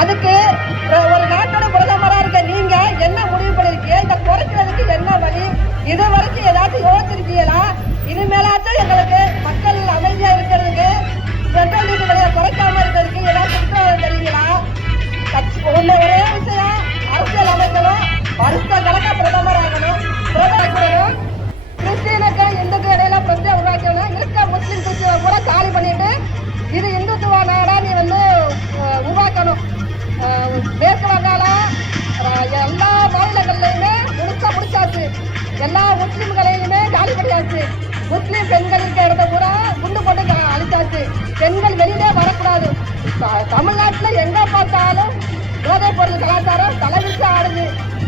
அதுக்கு ஒரு நாட்டோட பிரதமராக இருக்க நீங்க என்ன முடிவு பண்ணிருக்கீங்க? இதை குறைக்கிறதுக்கு என்ன வழி? இது வரைக்கும் ஏதாச்சும் யோசிச்சிருக்கீங்களா? இனிமேலாச்சும் எங்களுக்கு மக்கள் அமைதியா இருக்கிறதுக்கு, பெட்ரோல் டீசல் விலையை குறைக்காம இருக்கிறதுக்கு ஏதாச்சும் உத்தரவாதம் தெரியுங்களா? ஒரே விஷயம், அரசியல் அமைக்கணும், வருஷ கணக்கா பிரதமர் ஆகணும், பிரதமர் கிறிஸ்டியனுக்கு இந்துக்கு இடையில பிரச்சனை உருவாக்கணும். இருக்க முஸ்லீம் கிறிஸ்டியனை கூட காலி பண்ணிட்டு இது இந்துத்துவ நாடா நீ உருவாக்கணும். மேற்கு வங்காளம் எல்லா மாநிலங்கள்லையுமே முடிச்சாச்சு. எல்லா முஸ்லீம்களையுமே காலி பண்ணியாச்சு. முஸ்லீம் பெண்கள் இருக்க இடத்த பூரா குண்டு போட்டு அழிச்சாச்சு. பெண்கள் வெளியிலே வரக்கூடாது. தமிழ்நாட்டில் எங்க பார்த்தாலும் போதைப் பொருள் கலாச்சாரம் தலைவிரிச்சு ஆடுது.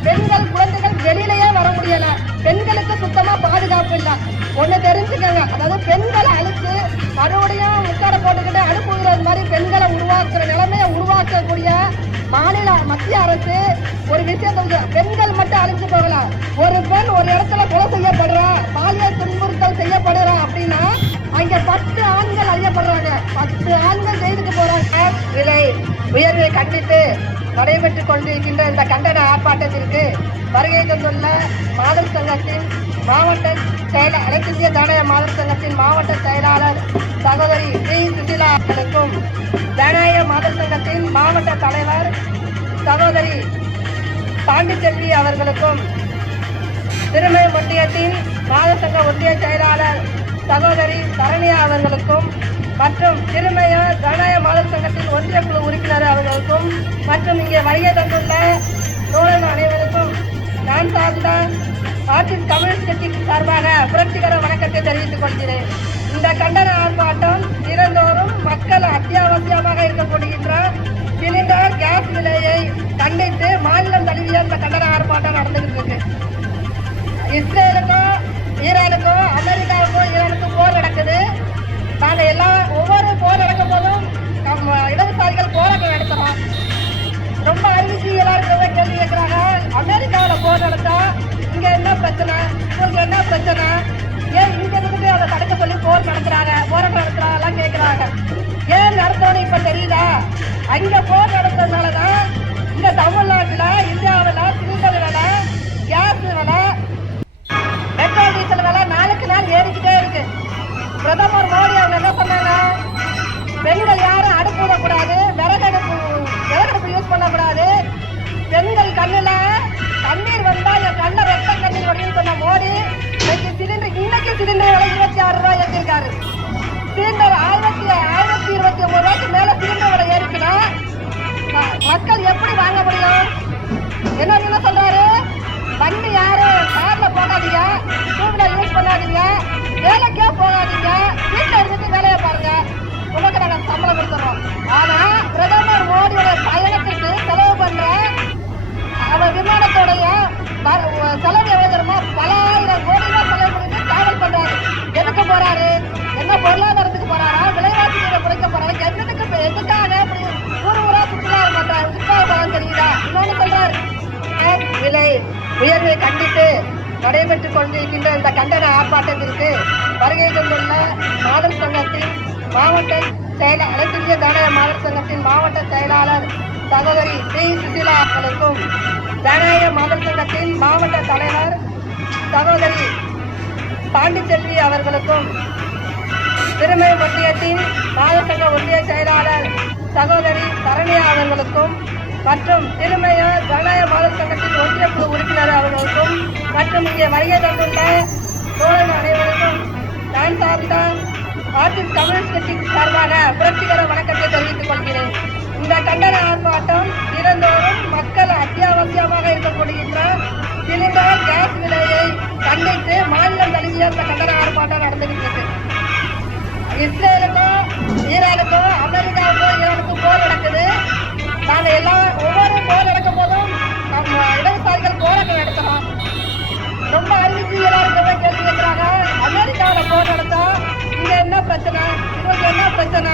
பெண்கள் குழந்தைகள் வெளியிலேயே வர முடியல. பெண்களுக்கு சுத்தமா பாதுகாப்பு இல்லை. ஒண்ணு தெரிஞ்சுக்கங்க, அதாவது பெண்களை அழிச்சு மறுபடியும் முக்காட போட்டுக்கிட்டு அனுப்புகிறது மாதிரி பெண்களை உருவாக்குற நிலைமையை உருவாக்கக்கூடிய மத்திய அரசு ஒரு விஷயத்தை, பெண்கள் மட்டும் அழிஞ்சு போகலாம். ஒரு பெண் ஒரு இடத்துல கொலை செய்யப்படுறா, பாலியல் துன்புறுத்தல் செய்யப்படுறா அப்படின்னா அங்க 10 ஆண்கள் அழியப்படுறாங்க, 10 ஆண்கள் ஜெயிலுக்கு போறாங்க. விலை உயர்வை கண்டித்து நடைபெற்றுக் கொண்டிருக்கின்ற இந்த கண்டன ஆர்ப்பாட்டத்திற்கு வருகை தந்துள்ள மாதர் சங்கத்தின் மாவட்ட செயலாளர், அனைத்து இந்திய ஜனநாயக மாதர் சங்கத்தின் மாவட்ட செயலாளர் சகோதரி ஸ்ரீ சுசிலா அவர்களுக்கும், ஜனநாயக மாதர் சங்கத்தின் மாவட்ட தலைவர் சகோதரி பாண்டிச்செல்வி அவர்களுக்கும், திருமய ஒன்றியத்தின் மாதர் சங்க ஒன்றிய செயலாளர் சகோதரி சரண்யா அவர்களுக்கும், மற்றும் திருமய ஜனநாயக மாதர் சங்கத்தின் ஒன்றிய குழு உறுப்பினர் அவர்களுக்கும், மற்றும் இங்கே வருகை தந்துள்ள தோழர் அனைவருக்கும் நான் சார்ந்த மார்க்சிஸ்ட் கம்யூனிஸ்ட் கட்சிக்கு சார்பாக புரட்சிகர வணக்கத்தை தெரிவித்துக் கொள்கிறேன். இந்த கண்டன ஆர்ப்பாட்டம் தினந்தோறும் மக்கள் அத்தியாவசியமாக இருக்கப்படுகின்ற சிலிண்டர் கேஸ் விலையை கண்டித்து மாநிலம் தழுவிய இந்த கண்டன ஆர்ப்பாட்டம் நடந்துகிட்டு இருக்கு. இஸ்ரேலுக்கும் ஈரானுக்கும் அமெரிக்காவுக்கும் ஈரானுக்கும் போர் நடக்குது. நாங்கள் எல்லாம் ஒவ்வொரு போர் நடக்கும் போதும் இடதுசாரிகள் போராட்டம் நடத்துறோம். ரொம்ப அறிவிச்சிகளா இருக்கிறவங்க கேள்வி கேட்கிறாங்க, அமெரிக்காவில் போர் நடத்தா இங்க என்ன பிரச்சனை, உங்களுக்கு என்ன பிரச்சனை, ஏன் இங்க இருந்துட்டு அதை தடுக்க சொல்லி போர் நடத்துறாங்க, போராட்டம் நடத்துறாங்க எல்லாம் கேட்கிறாங்க. ஏன் நடத்தணும்னு இப்ப தெரியுதா? அங்க போர் நடத்துறதுனாலதான் இங்க தமிழ்நாட்டுல இந்தியாவில் சிலிண்டர் விலை, கேஸ் விலை, பெட்ரோல் டீசல் விலை நாளுக்கு நாள் ஏறிக்கிட்டே இருக்கு. பிரதமர் மோடி அவங்க என்ன சொன்னாங்க, பெண்கள் யாரும் அடுப்பு விடக்கூடாது, விறகடுப்பு யூஸ் பண்ணக்கூடாது, பெண்கள் கண்ணுல கண்ணீர் வந்தா என் கண்ண ரத்த கண்ணீர் வடின்னு சொன்ன மோடி இன்னைக்கு சிலிண்டர் விலை 26 ரூபாய் ஏற்றிருக்காரு. சிலிண்டர் 1029 ரூபாய்க்கு மேல சிலிண்டர் விலை ஏறிச்சுன்னா மக்கள் எப்படி வாங்க முடியும்? என்ன சொல்றாரு, வண்டி யாரும் கார்ல போகாதீங்க, டூவீலர் யூஸ் பண்ணாதீங்க, வேலைக்கே போகாதீங்க, வீட்டில் இருந்துட்டு வேலையை பாருங்க, உங்களுக்கு நாங்கள் சம்பளம் கொடுத்துறோம். ஆனா பிரதமர் மோடியோட பயணத்துக்கு செலவு பண்ற அவர் விமானத்தோடைய செலவு எவ்வளவு, பல ஆயிரம் கோடி ரூபாய் செலவு பண்ணிட்டு டிராவல் பண்றாரு. எதுக்கு போறாரு? என்ன பொருளாதாரத்துக்கு போறாரா, விலைவாசிகளை குறைக்க போறாரு, எதுக்காக அப்படி ஊரா சுற்றுலா பண்றாரு, சுற்றுலா தெரியுதா? இன்னொன்னு சொல்றாரு, விலை உயர்வை கண்டித்து நடைபெற்றுக் கொண்டிருக்கின்ற இந்த கண்டன ஆர்ப்பாட்டத்திற்கு வருகை தந்துள்ள மாதர் சங்கத்தின் மாவட்ட செயலாளர், அனைத்து இந்திய ஜனநாயக மாதர் சங்கத்தின் மாவட்ட செயலாளர் சகோதரி ஸ்ரீ சுசிலா அவர்களுக்கும், ஜனநாயக மாதர் சங்கத்தின் மாவட்ட தலைவர் சகோதரி பாண்டிச்செல்வி அவர்களுக்கும், திருமய ஒன்றியத்தின் மாதர் சங்க ஒன்றிய செயலாளர் சகோதரி சரண்யா அவர்களுக்கும், மற்றும் திருமய ஜனநாயக மாதர் சங்கத்தின் ஒன்றிய குழு உறுப்பினர் அவர்களுக்கும், மற்றும் இங்கே வருகை தந்துள்ள தோழர் அனைவருக்கும் நான் சார்ந்த மார்க்சிஸ்ட் கம்யூனிஸ்ட் கட்சிக்கு சார்பாக புரட்சிகர வணக்கத்தை தெரிவித்துக் கொள்கிறேன். இந்த கண்டன ஆர்ப்பாட்டம் தினந்தோறும் மக்கள் அத்தியாவசியமாக இருக்கப்படுகின்ற சிலிண்டர் கேஸ் விலையை கண்டித்து மாநிலம் தழுவிய இந்த கண்டன ஆர்ப்பாட்டம் நடந்துகிட்டு இருக்கு. இஸ்ரேலுக்கும் ஈரானுக்கும் அமெரிக்காவுக்கும் ஈரானுக்கும் போர் நடக்குது. நாங்க எல்லாம் ஒவ்வொரு போர் நடக்கும் போதும் இடதுசாரிகள் போராட்டம் நடத்துறோம். ரொம்ப அறிவிச்சிகளா இருக்கிறவங்க கேள்வி கேட்கிறாங்க, அமெரிக்காவில் போர் நடத்தா இங்க என்ன பிரச்சனை, உங்களுக்கு என்ன பிரச்சனை,